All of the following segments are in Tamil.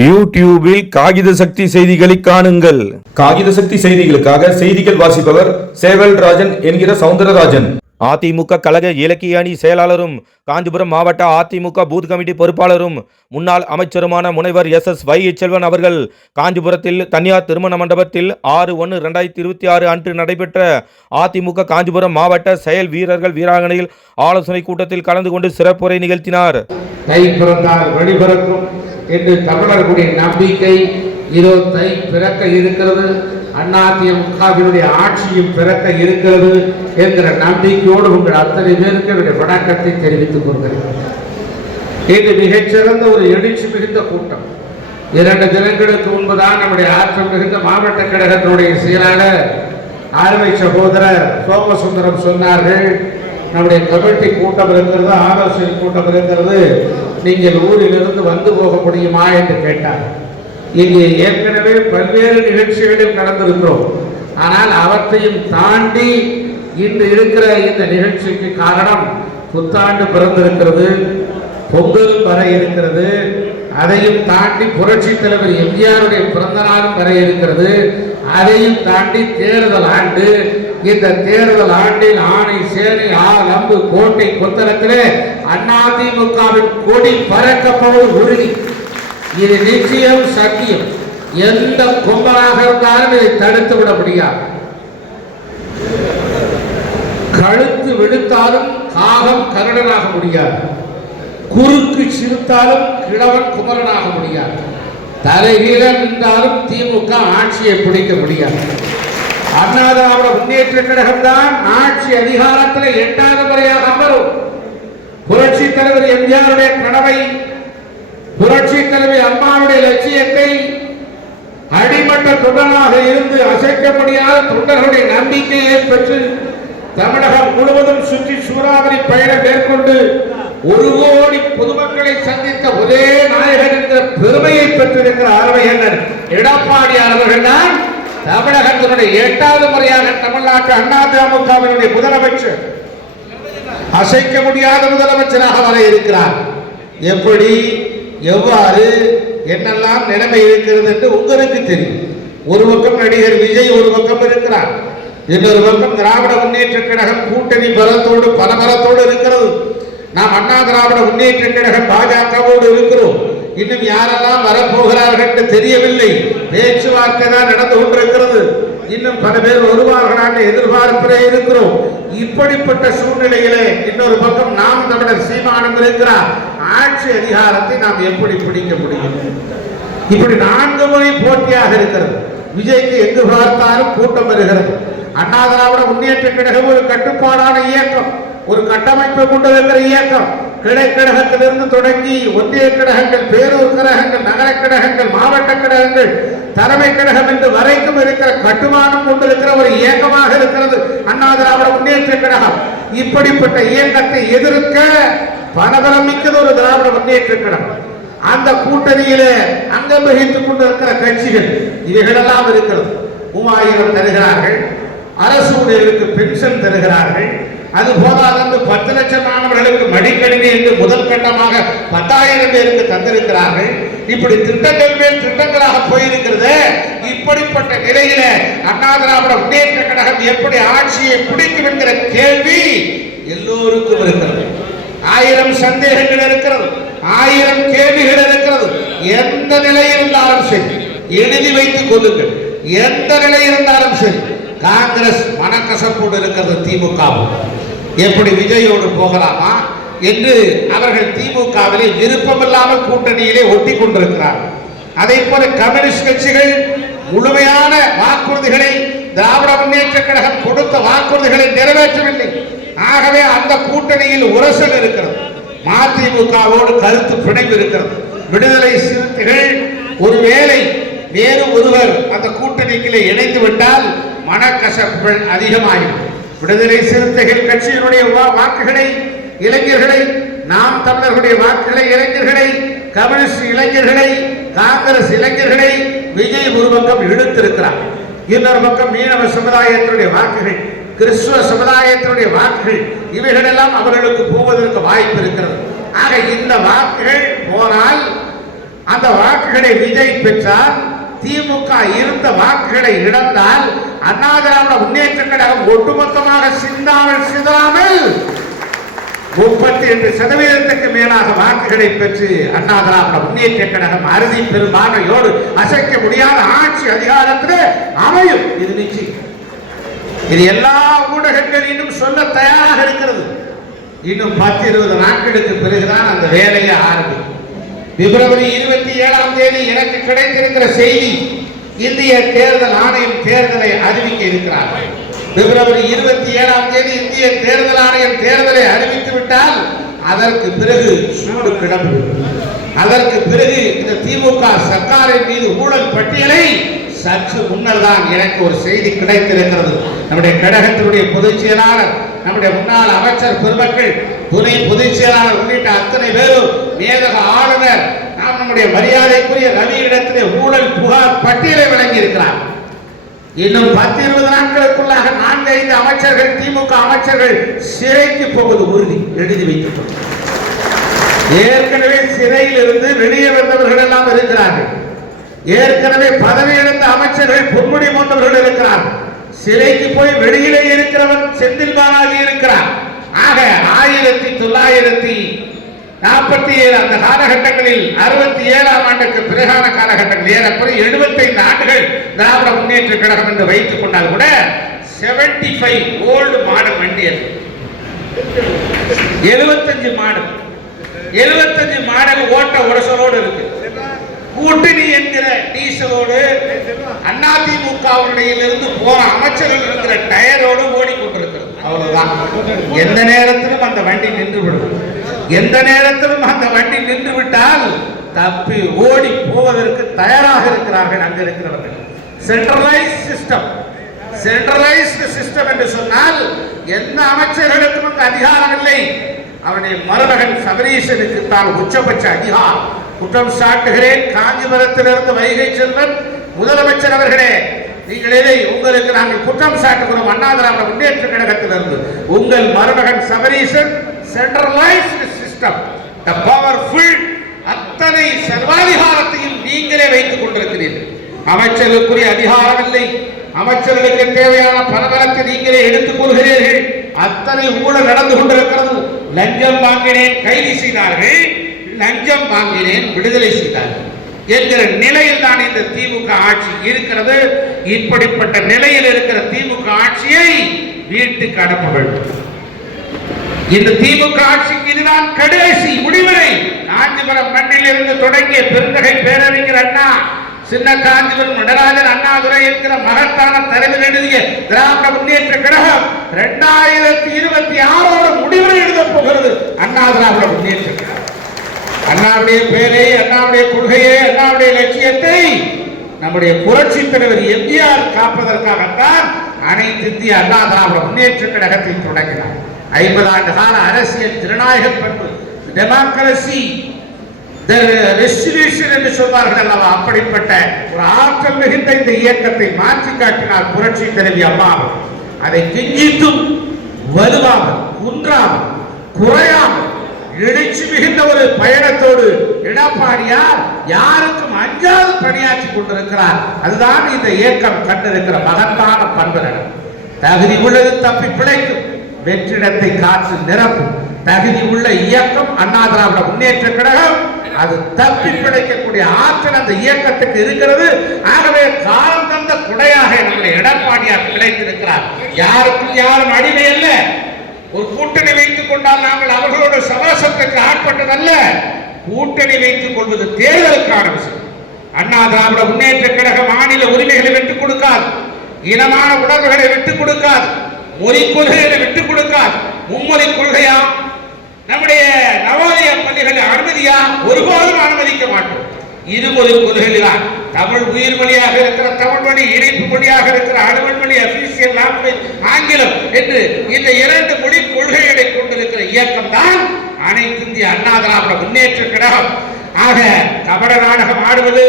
யூடியூபில் காகித சக்தி செய்திகளை காணுங்கள். காகித சக்தி செய்திகளுக்காக செய்திகள் வாசிப்பவர் சேவல் ராஜன் என்கிற சவுந்தரராஜன். அதிமுக கழக இலக்கிய அணி செயலாளரும் காஞ்சிபுரம் மாவட்ட அதிமுக பூத் கமிட்டி பொறுப்பாளரும் முன்னாள் அமைச்சருமான முனைவர் எஸ் எஸ் வை செல்வன் அவர்கள் காஞ்சிபுரத்தில் தனியார் திருமண மண்டபத்தில் ஆறு ஒன்று ரெண்டாயிரத்தி இருபத்தி ஆறு அன்று நடைபெற்ற அதிமுக காஞ்சிபுரம் மாவட்ட செயல் வீரர்கள் வீராங்கனையில் ஆலோசனை கூட்டத்தில் கலந்து கொண்டு சிறப்புரை நிகழ்த்தினார். என்று தமிழர்களுடைய நம்பிக்கை இருபத்தை பிறக்க இருக்கிறது. அதிமுகவினுடைய ஆட்சியும் பிறக்க இருக்கிறது என்கிற நம்பிக்கையோடு உங்கள் அத்தனை பேருக்கு என்னுடைய வணக்கத்தை தெரிவித்துக் கொள்கிறேன். இது மிகச்சிறந்த ஒரு எழுச்சி மிகுந்த கூட்டம். இரண்டு தினங்களுக்கு முன்புதான் நம்முடைய ஆற்றல் மிகுந்த மாவட்ட கழகத்தினுடைய செயலாளர் அருமை சகோதரர் சோமசுந்தரம் சொன்னார்கள் நம்முடைய கமிட்டி கூட்டம் இருக்கிறது ஆலோசனை கூட்டம் இருக்கிறது நீங்கள் ஊரிலிருந்து வந்து போக முடியுமா என்று கேட்டார். இங்கே ஏற்கனவே பல்வேறு நிகழ்ச்சிகளில் கலந்திருக்கிறோம். ஆனால் அவற்றையும் தாண்டி இன்று இருக்கிற இந்த நிகழ்ச்சிக்கு காரணம் புத்தாண்டு பிறந்திருக்கிறது பொங்கல் வர இருக்கிறது அதையும் தாண்டி புரட்சி தலைவர் எம்ஜிஆருடைய பிறந்த நாளும் வர இருக்கிறது அதையும் தாண்டி தேர்தல் ஆண்டு இந்த தேர்தல் ஆண்டில் ஆணை சேனை ஆள் அம்பு கோட்டை கொத்தளத்திலே அதிமுகவின் கொடி பறக்கப்போவது உறுதி இது நிச்சயம் சத்தியம். எந்த கும்பலாக இருந்தாலும் இதை தடுத்து விட முடியாது. கழுத்து விழுத்தாலும் காகம் கருடனாக முடியாது. குறுக்கு சிறுத்தாலும் கிழவன் குமரனாக முடியாது. தலைகீழ நின்றாலும் திமுக ஆட்சியை பிடிக்க முடியாது. அண்ணா முன்னேற்ற கழகம் தான் ஆட்சி அதிகாரத்தில் எட்டாவது முறையாக அமரும். புரட்சி தலைவர் எம்ஜிஆருடைய கனவை புரட்சி தலைவி அம்மாவுடைய லட்சியத்தை அடிமட்ட தொண்டனாக இருந்து அசைக்க முடியாத தொண்டர்களுடைய நம்பிக்கையை பெற்று தமிழகம் முழுவதும் சுற்றி சூறாவளி பயணம் மேற்கொண்டு ஒரு கோடி பொதுமக்களை சந்தித்த ஒரே நாயகன் என்கிற பெருமையை பெற்றிருக்கிற அருமையண்ணன் எடப்பாடியார் அவர்கள் தான் தமிழகத்தினுடைய எட்டாவது முறையாக தமிழ்நாட்டு அண்ணா திமுகவினுடைய முதலமைச்சர். அசைக்க முடியாத முதலமைச்சராக வர இருக்கிறார். எப்படி? எவ்வாறு? என்னெல்லாம் நிலைமை இருக்கிறது என்று உங்களுக்கு தெரியும். ஒரு பக்கம் நடிகர் விஜய் ஒரு பக்கம் இருக்கிறார். இன்னொரு பக்கம் திராவிட முன்னேற்ற கழகம் கூட்டணி பலத்தோடு பல பலத்தோடு இருக்கிறது. நாம் அண்ணா திராவிட முன்னேற்ற கழகம் பாஜகவோடு இருக்கிறோம். இன்னும் யாரெல்லாம் வரப்போகிறார்கள் என்று தெரியவில்லை. பேச்சுவார்த்தை தான் நடந்து கொண்டிருக்கிறது. இன்னும் பல பேர் வருவார்களான எதிர்பார்ப்பிலே இருக்கிறோம். இப்படிப்பட்ட சூழ்நிலையிலே இன்னொரு பக்கம் நாம் தமிழர் சீமானம் இருக்கிறார். ஆட்சி அதிகாரத்தை நாம் எப்படி பிடிக்க முடியும்? இப்படி நான்கு முறை போட்டியாக இருக்கிறது. விஜய்க்கு எங்கு பார்த்தாலும் கூட்டம் வருகிறது. அண்ணா திராவிட முன்னேற்ற கழகம் ஒரு கட்டுப்பாடான இயக்கம். ஒரு கட்டமைப்பை கொண்டிருக்கிற இயக்கம். கிளை கழகத்திலிருந்து தொடங்கி ஒன்றிய கழகங்கள் பேரூர் கழகங்கள் நகர கழகங்கள் மாவட்ட கழகங்கள் தலைமை கழகம் என்று வரைக்கும் இருக்கிற கட்டுமானம் கொண்டிருக்கிற ஒரு இயக்கமாக இருக்கிறது அண்ணா திராவிட முன்னேற்ற கழகம். இப்படிப்பட்ட இயக்கத்தை எதிர்க்க பலபலம் மிக்கது ஒரு திராவிட முன்னேற்ற கழகம். அந்த கூட்டணியிலே அங்கம் வகித்துக் கொண்டிருக்கிற கட்சிகள் இவைகளெல்லாம் இருக்கிறது. மூவாயிரம் தருகிறார்கள் அரசு ஊழியர்களுக்கு பென்ஷன் தருகிறார்கள் அது போதாதென்று பத்து லட்சம் மாணவர்களுக்கு மடிக்கணினி என்று முதல் கட்டமாக பத்தாயிரம் பேருக்கு தந்திருக்கிறார்கள். இப்படி திட்டங்கள் மேல் திட்டங்களாக போயிருக்கிறது. இப்படிப்பட்ட நிலையில அண்ணா திராவிட முன்னேற்ற கழகம் எப்படி ஆட்சியை பிடிக்கும் என்கிற கேள்வி எல்லோருக்கும் இருக்கிறது. ஆயிரம் சந்தேகங்கள் இருக்கிறது. ஆயிரம் கேள்விகள் இருக்கிறது. எந்த நிலை இருந்தாலும் சரி எழுதி வைத்துக் கொள்ளுங்கள். எந்த நிலை இருந்தாலும் சரி காங்கிரஸ் மனக்கசப்போடு இருக்கிறது திமுகவும் எப்படி விஜயோடு போகலாமா என்று அவர்கள் திமுகவிலே விருப்பமில்லாமல் கூட்டணியிலே ஒட்டி கொண்டிருக்கிறார்கள் அதே போல கம்யூனிஸ்ட் கட்சிகள் முழுமையான வாக்குறுதிகளை திராவிட முன்னேற்ற கழகம் கொடுத்த வாக்குறுதிகளை நிறைவேற்றவில்லை. ஆகவே அந்த கூட்டணியில் உரசல் இருக்கிறது. மதிமுகவோடு கருத்து பிணைப்பு இருக்கிறது. விடுதலை சிறுத்தைகள் ஒருவேளை வேறு ஒருவர் அந்த கூட்டணிக்குள்ளே இணைந்து விட்டால் மனக்கசப்புகள் அதிகமாகிவிடும். விடுதலை சிறுத்தைகள் கட்சியினுடைய வா- வாக்குகளை இளைஞர்களை நாம் தமிழர்களுடைய வாக்குகளை இளைஞர்களை கம்யூனிஸ்ட் இளைஞர்களை காங்கிரஸ் இளைஞர்களை விஜய் ஒரு பக்கம் இழுத்திருக்கிறார். இன்னொரு பக்கம் மீனவ சமுதாயத்தினுடைய வாக்குகள் கிறிஸ்துவ சமுதாயத்தினுடைய வாக்குகள் இவைகளெல்லாம் அவர்களுக்கு போவதற்கு வாய்ப்பு இருக்கிறது. ஆக இந்த வாக்குகள் போனால் அந்த வாக்குகளை விஜய் பெற்றால் திமுக இருந்த வாக்குகளை இழந்தால் அண்ணா திராவிட முன்னேற்ற கழகம் ஒட்டுமொத்தமாக சிந்தாமல் சிதறாமல் முப்பத்தி எட்டு சதவீதத்துக்கு மேலாக வாக்குகளை பெற்று அண்ணா திராவிட முன்னேற்ற கழகம் அறுதி பெரும்பான்மையோடு அசைக்க முடியாத ஆட்சி அதிகாரத்தில் அமையும். இது நிச்சயம். இது எல்லா ஊடகங்களிலும் சொல்ல தயாராக இருக்கிறது. இன்னும் பத்து இருபது நாட்களுக்கு பிறகுதான் அந்த வேலையை ஆரம்பிக்கும். பிப்ரவரி இருபத்தி ஏழாம் தேதி எனக்கு கிடைத்திருக்கிற செய்தி இந்திய தேர்தல் ஆணையம் தேர்தலை அறிவிக்க இருக்கிறார்கள். பிப்ரவரி இருபத்தி ஏழாம் தேதி இந்திய தேர்தல் ஆணையம் தேர்தலை அறிவித்து விட்டால் அதற்கு பிறகு சூடு கிளம்பு அதற்கு பிறகு இந்த திமுக சர்க்காரின் மீது ஊழல் பட்டியலை சற்று முன்னர் தான் எனக்கு ஒரு செய்தி கிடைத்திருக்கிறது. நம்முடைய கழகத்தினுடைய பொதுச் செயலாளர் நம்முடைய முன்னாள் அமைச்சர் பெருமக்கள் துணை பொதுச் செயலாளர் உள்ளிட்ட அத்தனை பேரும் வேதக ஆளுநர் நாம் நம்முடைய மரியாதைக்குரிய ரவி இடத்திலே ஊழல் புகார் பட்டியலை வழங்கி இருக்கிறார் இன்னும் பத்து இருபது நாட்களுக்குள்ளாக நான்கு ஐந்து அமைச்சர்கள் திமுக அமைச்சர்கள் சிறைக்கு போவது உறுதி எழுதி வைக்கப்படும். ஏற்கனவே சிறையில் இருந்து வெளியே வந்தவர்கள் எல்லாம் இருக்கிறார்கள். ஏற்கனவே பதவி இழந்த அமைச்சர்கள் பொன்முடி போன்றவர்கள் இருக்கிறார்கள். சிறைக்கு போய் வெளியிலே இருக்கிறவன் செந்தில் பாலாஜி இருக்கிறார். ஆக ஆயிரத்தி தொள்ளாயிரத்தி நாற்பத்தி ஏழு அந்த காலகட்டங்களில் அறுபத்தி ஏழாம் ஆண்டுக்கு பிறகான காலகட்டங்கள் ஏறக்குறைய எழுபத்தைந்து ஆண்டுகள் திராவிட முன்னேற்ற கழகம் என்று வைத்துக் கொண்டால் கூட செவன்டி ஃபைவ் ஓல்டு மாடல் வண்டி அது. எழுபத்தஞ்சு மாடல் எழுபத்தஞ்சு மாடல் ஓட்ட உரசலோடு இருக்கு. கூட்டணி என்கிற டீசலோடு அதிமுகவிலிருந்து போற அமைச்சர்கள் இருக்கிற டயரோடு ஓடிக்கொண்டிருக்கிறது. அவ்வளவுதான். எந்த நேரத்திலும் அந்த வண்டி நின்று விடும் எந்த நேரத்திலும் அந்த வண்டி நின்று விட்டால் தப்பி ஓடி போவதற்கு தயாராக இருக்கிறார்கள் அங்கு இருக்கிறவர்கள். சென்ட்ரலைஸ் சிஸ்டம் சென்ட்ரலைஸ்டு சிஸ்டம் என்று சொன்னால் எந்த அமைச்சர்களுக்கும் அங்கு அதிகாரம் இல்லை. அவனுடைய மருமகன் சபரீசனுக்கு தான் உச்சபட்ச அதிகாரம். குற்றம் சாட்டுகிறேன். காஞ்சிபுரத்திலிருந்து வைகை செல்வன் முதலமைச்சர் அவர்களே. நீங்கள் எதை? உங்களுக்கு நாங்கள் குற்றம் சாட்டுகிறோம். அண்ணா திராவிட முன்னேற்ற கழகத்திலிருந்து. உங்கள் மருமகன் Sabareesan centralised system the powerful அத்தனை சர்வாதிகாரத்தையும் நீங்களே வைத்துக் கொண்டிருக்கிறீர்கள். அமைச்சர்களுக்குரிய அதிகாரம் இல்லை. அமைச்சர்களுக்கு தேவையான பரபரத்தை நீங்களே எடுத்துக் கொள்கிறீர்கள். அத்தனை ஊழல் நடந்து கொண்டிருக்கிறது. லஞ்சம் வாங்கினேன் கைது செய்தார்கள். லஞ்சம் வாங்கினேன் விடுதலை செய்தார்கள். என்கிற நிலையில் தான் இந்த திமுக ஆட்சி இருக்கிறது. இப்படிப்பட்ட நிலையில் இருக்கிற திமுக ஆட்சியை வீட்டுக்கு அனுப்ப வேண்டும். இந்த திமுக ஆட்சிக்கு இதுதான் கடைசி முடிவுரை காஞ்சிபுரம் மண்ணில் இருந்து தொடங்கிய பெருந்தகை பேரறிஞர் அண்ணா சின்ன காஞ்சிபுரம் நடராஜன் அண்ணாதுரை என்கிற மகத்தான தலைவர் எழுதிய திராவிட முன்னேற்ற கழகம் இரண்டாயிரத்தி இருபத்தி ஆறோட முடிவுரை எழுத போகிறது அண்ணா திராவிட முன்னேற்ற கழகம். அண்ணாவுடைய பேரை அண்ணாவுடைய கொள்கையை அண்ணாவுடைய லட்சியத்தை நம்முடைய புரட்சி தலைவர் எம்ஜிஆர் காப்பதற்காகத்தான் அனைத்து இந்திய அண்ணா திராவிட முன்னேற்ற கழகத்தில் தொடங்கினார். ஐம்பது ஆண்டு கால அரசியல் ஜனநாயக பண்பு டெமோக்ரசி ரெஸ்டியூஷன் என்று சொல்வார்கள் அல்லவா? அப்படிப்பட்ட ஒரு ஆற்றல் மிகுந்த இந்த இயக்கத்தை மாற்றி காட்டினால் புரட்சி தலைவி அம்மா அதை கிஞ்சித்தும் வலுவாக குன்றாமல் குறையாமல் எழுச்சி மிகுந்த ஒரு பயணத்தோடு எடப்பாடியார் யாருக்கும் அஞ்சாவது பணியாற்றி கொண்டிருக்கிறார். அதுதான் இந்த இயக்கம் கண்டிருக்கிற மகத்தான பண்பு தகுதி உள்ளது தப்பி பிழைக்கும். வெற்றிடத்தை காற்று நிரப்பும். தகுதி உள்ள இயக்கம் அண்ணா திராவிட முன்னேற்ற கழகம். அது தப்பி பிழைக்கக்கூடிய ஆற்றல் அந்த இயக்கத்துக்கு இருக்கிறது. ஆகவே காலம் தந்த குடையாக நம்முடைய எடப்பாடியார் பிழைத்திருக்கிறார். யாருக்கும் யாரும் அடிமை அல்ல. ஒரு கூட்டணி வைத்துக் கொண்டால் நாங்கள் அவர்களோட சமரசத்துக்கு ஆட்பட்டதல்ல. கூட்டணி வைத்துக் கொள்வது தேர்தலுக்கான விஷயம். அண்ணா திராவிட முன்னேற்ற கழக மாநில உரிமைகளை விட்டுக் கொடுக்காது. இனமான உணர்வுகளை விட்டுக் கொடுக்காது. மொழி கொள்கைகளை விட்டுக் கொடுக்காது மும்மொழி கொள்கையா? நம்முடைய நவோதய பள்ளிகளை அனுமதியா? ஒருபோதும் அனுமதிக்க மாட்டோம். இருமொழி கொள்கைதான் தமிழ் உயிர் மொழியாக இருக்கிற தமிழ் மொழி இணைப்பு மொழியாக இருக்கிற அலுவல் மொழி அபிஷியல் ஆங்கிலம் என்று இந்த இரண்டு மொழி கொள்கைகளை கொண்டிருக்கிற இயக்கம் தான் அனைத்து இந்திய அண்ணா திராவிட முன்னேற்ற கழகம். ஆக கபட நாடகம் ஆடுவது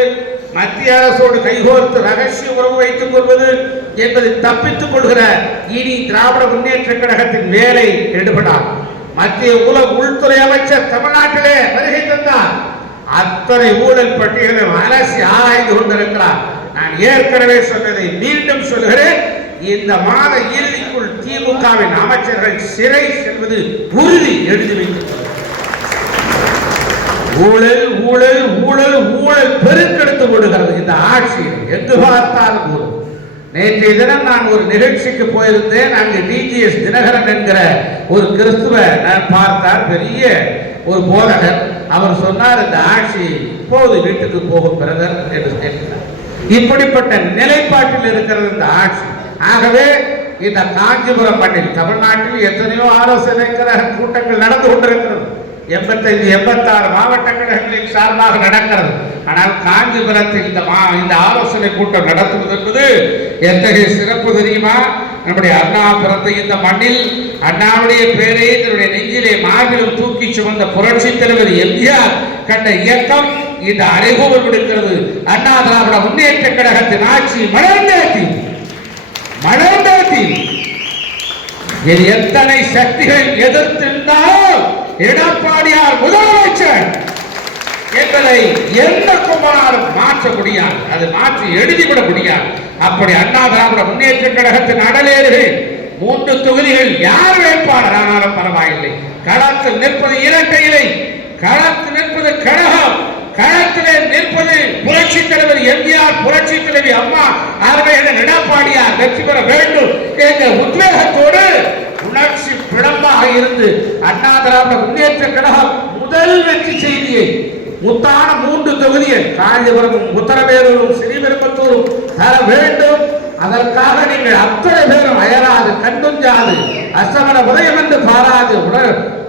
மத்திய அரசோடு கைகோர்த்து ரகசிய உறவு வைத்துக் கொள்வது என்பதை தப்பித்துக் கொள்கிற இனி திராவிட முன்னேற்ற கழகத்தின் வேலை எடுபடாது. மத்திய உல உள்துறை அமைச்சர் தமிழ்நாட்டிலே வருகை தந்தார். அத்தனை ஊழல் பட்டியலும் அலசி ஆராய்ந்து கொண்டிருக்கிறார். நான் ஏற்கனவே சொன்னதை மீண்டும் சொல்கிறேன் இந்த மாத இறுதிக்குள் திமுகவின் அமைச்சர்கள் சிறை செல்வது உறுதி எழுதி வைத்திருக்கிறார் ஊழல் ஊழல் ஊழல் ஊழல் பெருக்கெடுத்து விடுகிறது. இந்த ஆட்சி எங்கு பார்த்தாலும் ஊழல். நேற்றைய தினம் நான் ஒரு நிகழ்ச்சிக்கு போயிருந்தேன். அங்கு டிஜிஎஸ் தினகரன் என்கிற ஒரு கிறிஸ்துவ நான் பார்த்தார். பெரிய ஒரு போதகர். அவர் சொன்னார் இந்த ஆட்சி இப்போது வீட்டுக்கு போகும் பிரதர் என்று கேட்கிறார் இப்படிப்பட்ட நிலைப்பாட்டில் இருக்கிறது இந்த ஆட்சி. ஆகவே இந்த காஞ்சிபுரம் மண்ணில் தமிழ்நாட்டில் எத்தனையோ ஆலோசனை கூட்டங்கள் நடந்து கொண்டிருக்கிறது. எண்பத்தைந்து எண்பத்தாறு மாவட்ட சார்பாக நடக்கிறது. ஆனால் காஞ்சிபுரத்தில் இந்த மா இந்த ஆலோசனை கூட்டம் நடத்துவது என்பது எத்தகைய சிறப்பு தெரியுமா? நம்முடைய அண்ணா பிறந்த இந்த மண்ணில் அண்ணாவுடைய பேரை தன்னுடைய நெஞ்சிலே மாபெரும் தூக்கி சுமந்த புரட்சி தலைவர் எம்ஜிஆர் கண்ட இயக்கம் இந்த அறைகூவல் விடுக்கிறது அண்ணா திராவிட முன்னேற்ற கழகத்தின் ஆட்சி மலர்ந்தாத்தி. மலர்ந்தாத்தி. இது எத்தனை சக்திகள் எதிர்த்திருந்தாலும் எடப்பாடியார் முதலமைச்சர் என்பதை எந்த குமாரும் மாற்ற முடியாது. அது மாற்றி எழுதிவிட முடியாது. அப்படி அண்ணா திராவிட முன்னேற்ற கழகத்தின் அடலேறு மூன்று தொகுதிகள் யார் வேட்பாளர் ஆனாலும் பரவாயில்லை. களத்தில் நிற்பது இலக்கை இல்லை களத்தில் நிற்பது கழகம் களத்திலே நிற்பது புரட்சி தலைவர் எம்ஜிஆர் புரட்சி தலைவி அம்மா அவர்கள் எடப்பாடியார் வெற்றி பெற வேண்டும் என்ற உத்வேகத்தோடு உணர்ச்சி பிழம்பாக இருந்து அண்ணா திராவிட முன்னேற்ற கழகம் முதல் வெற்றி செய்தியை முத்தான மூன்று தொகுதியை காஞ்சிபுரமும் உத்தரவேலூரும் ஸ்ரீபெரும்பத்தூரும் தர வேண்டும். அதற்காக நீங்கள் அத்தனை பேரும் அயராது கண்டுஞ்சாது அஸ்தமன உதயம் என்று பாராது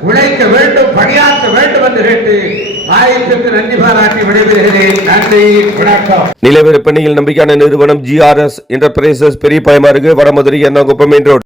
உழைக்க வேண்டும் பணியாற்ற வேண்டும் என்று கேட்டு வாய்ப்பிற்கு பாராட்டி நிலவிற்பனையில் நம்பிக்கையான நிறுவனம் ஜிஆர்எஸ் என்டர்பிரைசஸ் பெரிய பயமாறு வடமதுரை என்ன மெயின் ரோடு.